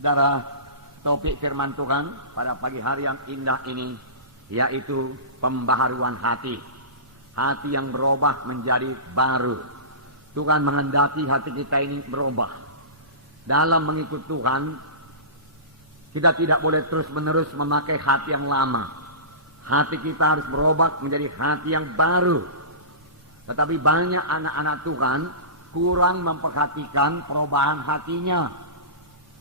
Saudara, topik firman Tuhan pada pagi hari yang indah ini yaitu pembaharuan hati. Hati yang berubah menjadi baru. Tuhan menghendaki hati kita ini berubah. Dalam mengikut Tuhan, kita tidak boleh terus-menerus memakai hati yang lama. Hati kita harus berubah menjadi hati yang baru. Tetapi banyak anak-anak Tuhan kurang memperhatikan perubahan hatinya.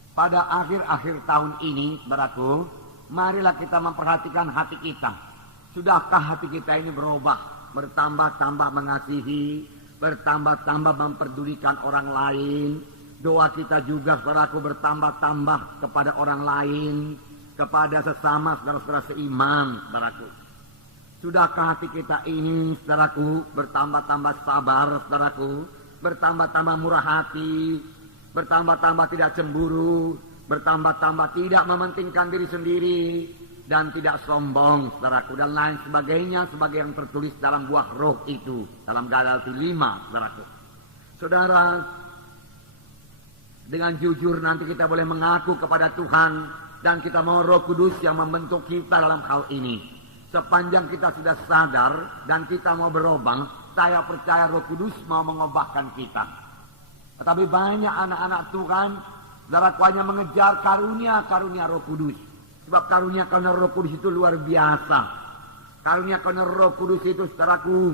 Pada akhir-akhir tahun ini, saudaraku, marilah kita memperhatikan hati kita. Sudahkah hati kita ini berubah? Bertambah-tambah mengasihi, bertambah-tambah memperdulikan orang lain. Doa kita juga, saudaraku, bertambah-tambah kepada orang lain, kepada sesama saudara-saudara seiman, saudaraku. Sudahkah hati kita ini, saudaraku, bertambah-tambah sabar, saudaraku, bertambah-tambah murah hati, bertambah-tambah tidak cemburu, bertambah-tambah tidak mementingkan diri sendiri, dan tidak sombong, saudaraku, dan lain sebagainya, sebagai yang tertulis dalam buah roh itu, dalam Galatia 5, saudaraku. Saudara, dengan jujur nanti kita boleh mengaku kepada Tuhan, dan kita mau Roh Kudus yang membentuk kita dalam hal ini. Sepanjang kita sudah sadar, dan kita mau berubah, saya percaya Roh Kudus mau mengubahkan kita. Tetapi banyak anak-anak Tuhan, saudaraku, hanya mengejar karunia-karunia Roh Kudus. Sebab karunia-karunia Roh Kudus itu luar biasa. Karunia-karunia Roh Kudus itu, saudaraku,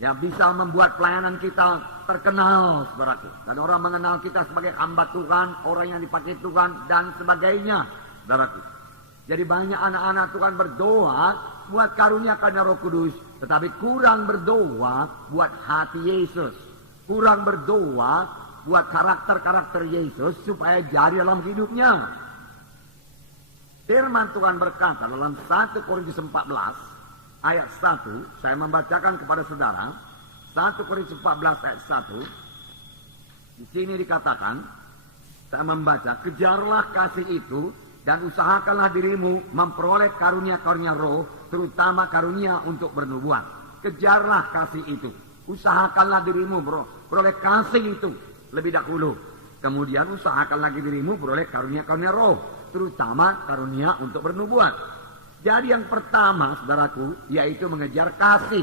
ya bisa membuat pelayanan kita terkenal, saudaraku. Dan orang mengenal kita sebagai hamba Tuhan, orang yang dipakai Tuhan, dan sebagainya, saudaraku. Jadi banyak anak-anak Tuhan berdoa buat karunia-karunia Roh Kudus, tetapi kurang berdoa buat hati Yesus. Kurang berdoa buat karakter-karakter Yesus supaya jadi dalam hidupnya. Firman Tuhan berkata dalam 1 Korintus 14 ayat 1, saya membacakan kepada saudara. 1 Korintus 14 ayat 1. Di sini dikatakan, saya membaca, kejarlah kasih itu dan usahakanlah dirimu memperoleh karunia-karunia roh, terutama karunia untuk bernubuat. Kejarlah kasih itu. Usahakanlah dirimu beroleh kasih itu lebih dahulu. Kemudian usahakan lagi dirimu beroleh karunia-karunia roh, terutama karunia untuk bernubuat. Jadi yang pertama, saudaraku, yaitu mengejar kasih.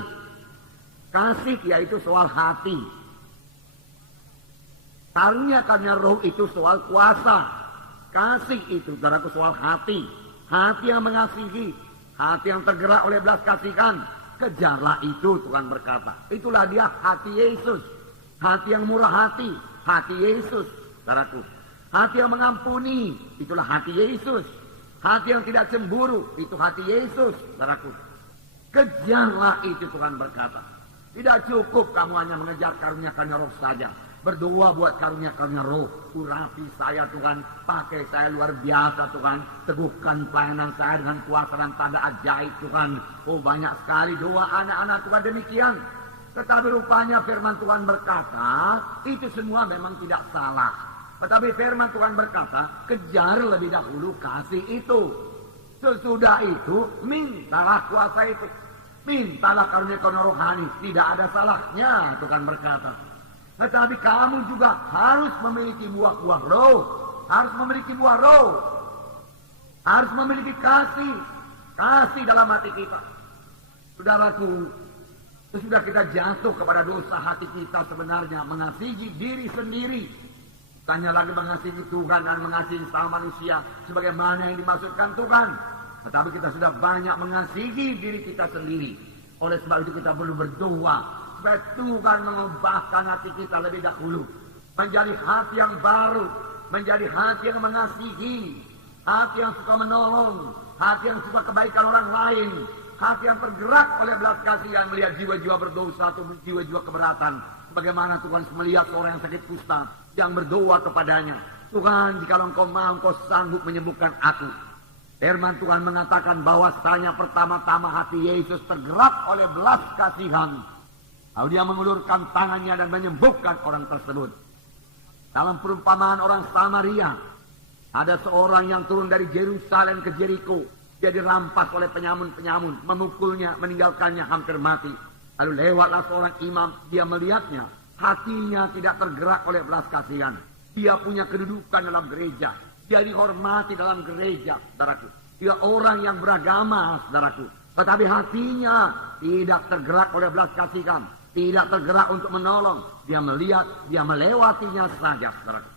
Kasih yaitu soal hati. Karunia-karunia roh itu soal kuasa. Kasih itu, saudaraku, soal hati. Hati yang mengasihi, hati yang tergerak oleh belas kasihan. Kejarlah itu, Tuhan berkata. Itulah dia hati Yesus. Hati yang murah hati Yesus, saudaraku. Hati yang mengampuni, itulah hati Yesus. Hati yang tidak cemburu, itu hati Yesus, saudaraku. Kejarlah itu, Tuhan berkata. Tidak cukup kamu hanya mengejar karunia-karunia roh saja. Berdoa buat karunia-karunia roh. Urapi saya, Tuhan. Pakai saya luar biasa, Tuhan. Teguhkan pelayanan saya dengan kuasa dan tanda ajaib, Tuhan. Oh, banyak sekali doa anak-anak Tuhan demikian. Tetapi rupanya firman Tuhan berkata, itu semua memang tidak salah. Tetapi firman Tuhan berkata, kejar lebih dahulu kasih itu. Sesudah itu, mintalah kuasa itu. Mintalah karunia-karunia rohani. Tidak ada salahnya, Tuhan berkata. Tetapi kamu juga harus memiliki buah-buah roh. Harus memiliki buah roh. Harus memiliki kasih. Kasih dalam hati kita. Saudaraku, sesudah kita jatuh kepada dosa, hati kita sebenarnya mengasihi diri sendiri. Tanya lagi mengasihi Tuhan dan mengasihi sama manusia sebagaimana yang dimaksudkan Tuhan. Tetapi kita sudah banyak mengasihi diri kita sendiri. Oleh sebab itu kita perlu berdoa supaya Tuhan mengubahkan hati kita lebih dahulu. Menjadi hati yang baru. Menjadi hati yang mengasihi. Hati yang suka menolong. Hati yang suka kebaikan orang lain. Hati yang tergerak oleh belas kasihan melihat jiwa-jiwa berdosa atau jiwa-jiwa keberatan. Bagaimana Tuhan melihat seorang yang sakit kusta. Yang berdoa kepadanya. Tuhan, jika engkau mau, engkau sanggup menyembuhkan aku. Firman Tuhan mengatakan bahwasanya pertama-tama hati Yesus tergerak oleh belas kasihan. Lalu dia mengulurkan tangannya dan menyembuhkan orang tersebut. Dalam perumpamaan orang Samaria, ada seorang yang turun dari Yerusalem ke Jericho. Dia dirampas oleh penyamun-penyamun, memukulnya, meninggalkannya hampir mati. Lalu lewatlah seorang imam, dia melihatnya, hatinya tidak tergerak oleh belas kasihan. Dia punya kedudukan dalam gereja. Dia dihormati dalam gereja, saudaraku. Dia orang yang beragama, saudaraku. Tetapi hatinya tidak tergerak oleh belas kasihan. Tidak tergerak untuk menolong. Dia melihat, dia melewatinya saja, saudaraku.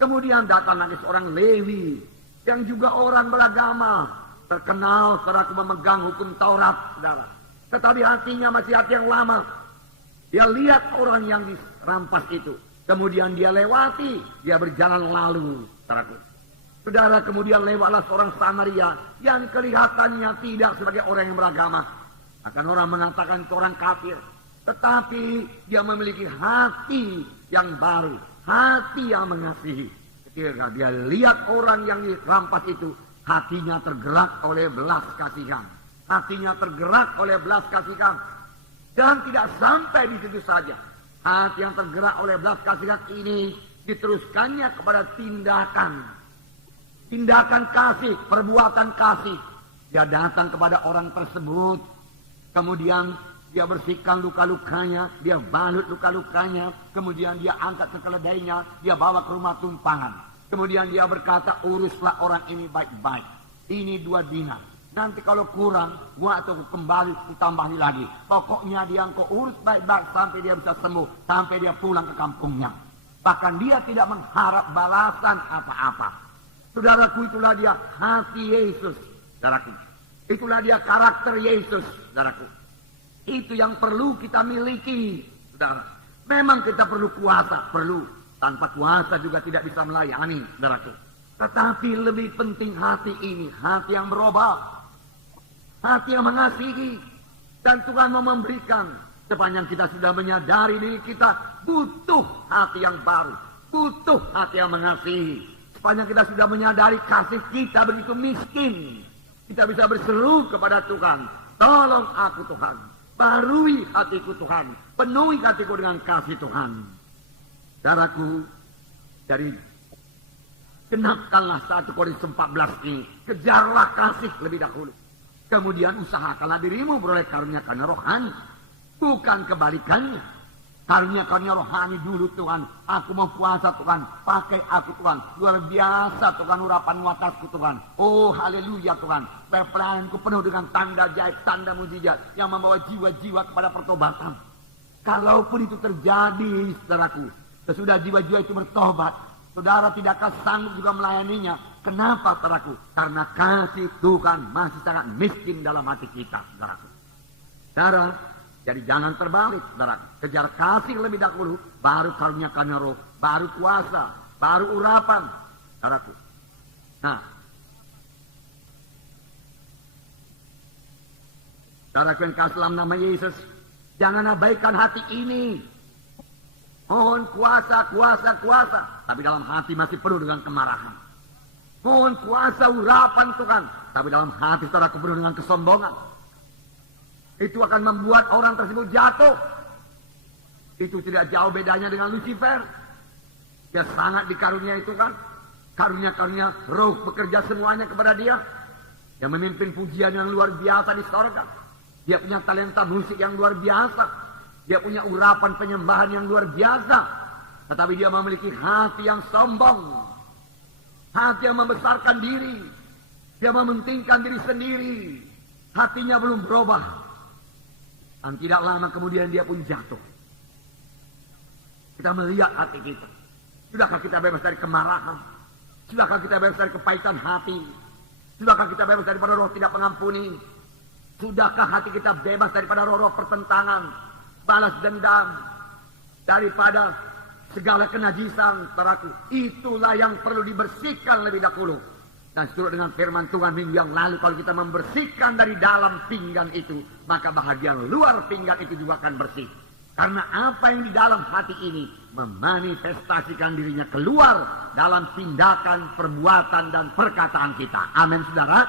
Kemudian datang lagi seorang Lewi. Yang juga orang beragama. Terkenal, saudaraku, memegang hukum Taurat, saudara. Tetapi hatinya masih hati yang lama. Dia lihat orang yang dirampas itu. Kemudian dia lewati, dia berjalan lalu, saudaraku. Saudara, kemudian lewatlah seorang Samaria yang kelihatannya tidak sebagai orang yang beragama. Akan orang mengatakan itu orang kafir. Tetapi dia memiliki hati yang baru, hati yang mengasihi. Ketika dia lihat orang yang dirampas itu, hatinya tergerak oleh belas kasihan. Hatinya tergerak oleh belas kasihan. Dan tidak sampai di situ saja. Hati yang tergerak oleh belas kasihan ini diteruskannya kepada tindakan. Tindakan kasih, perbuatan kasih. Dia datang kepada orang tersebut. Kemudian dia bersihkan luka-lukanya. Dia balut luka-lukanya. Kemudian dia angkat ke keledainya. Dia bawa ke rumah tumpangan. Kemudian dia berkata, uruslah orang ini baik-baik. Ini 2 dinar. Nanti kalau kurang, gua atau kembali kutambahi lagi. Pokoknya dia engkau urus baik-baik sampai dia bisa sembuh. Sampai dia pulang ke kampungnya. Bahkan dia tidak mengharap balasan apa-apa. Saudaraku, itulah dia hati Yesus. Saudaraku, itulah dia karakter Yesus. Saudaraku, itu yang perlu kita miliki. Saudara, memang kita perlu kuasa. Perlu. Tanpa kuasa juga tidak bisa melayani. Saudaraku, tetapi lebih penting hati ini. Hati yang berubah. Hati yang mengasihi. Dan Tuhan mau memberikan. Sepanjang kita sudah menyadari diri kita butuh hati yang baru. Butuh hati yang mengasihi. Sepanjang kita sudah menyadari kasih kita begitu miskin. Kita bisa berseru kepada Tuhan. Tolong aku Tuhan. Barui hatiku Tuhan. Penuhi hatiku dengan kasih Tuhan. Saudaraku, dari genapkanlah 1 Korintus 14 ini. Kejarlah kasih lebih dahulu. Kemudian usahakanlah dirimu beroleh karunia-karunia rohani. Bukan kebalikannya. Karunia-karunia rohani dulu Tuhan. Aku mau puasa Tuhan. Pakai aku Tuhan. Luar biasa Tuhan urapan atasku Tuhan. Oh haleluya Tuhan. Pelayananku penuh dengan tanda jaib, tanda mujizat. Yang membawa jiwa-jiwa kepada pertobatan. Kalaupun itu terjadi saudaraku. Sesudah jiwa-jiwa itu bertobat. Saudara tidakkah sanggup juga melayaninya? Kenapa saudaraku? Karena kasih Tuhan masih sangat miskin dalam hati kita, saudaraku. Saudara, jadi jangan terbalik, saudaraku. Kejar kasih lebih dahulu, baru karunia-karunia roh, baru kuasa, baru urapan, saudaraku. Nah, saudaraku yang kasih dalam nama Yesus, jangan abaikan hati ini. Mohon kuasa, kuasa, kuasa. Tapi dalam hati masih penuh dengan kemarahan. Mohon kuasa urapan Tuhan. Tapi dalam hati saudaraku penuh dengan kesombongan. Itu akan membuat orang tersebut jatuh. Itu tidak jauh bedanya dengan Lucifer. Dia sangat dikarunia itu kan. Karunia-karunia roh bekerja semuanya kepada dia. Dia memimpin pujian yang luar biasa di sorga. Dia punya talenta musik yang luar biasa. Dia punya urapan penyembahan yang luar biasa. Tetapi dia memiliki hati yang sombong. Hati yang membesarkan diri. Dia mementingkan diri sendiri. Hatinya belum berubah. Dan tidak lama kemudian dia pun jatuh. Kita melihat hati kita. Sudahkah kita bebas dari kemarahan? Sudahkah kita bebas dari kepahitan hati? Sudahkah kita bebas daripada roh tidak mengampuni? Sudahkah hati kita bebas daripada roh-roh pertentangan? Balas dendam, daripada segala kenajisan, saudaraku. Itulah yang perlu dibersihkan lebih dahulu. Dan seturut dengan firman Tuhan minggu yang lalu, kalau kita membersihkan dari dalam pinggan itu, maka bahagian luar pinggan itu juga akan bersih. Karena apa yang di dalam hati ini memanifestasikan dirinya keluar dalam tindakan, perbuatan, dan perkataan kita. Amin, saudara.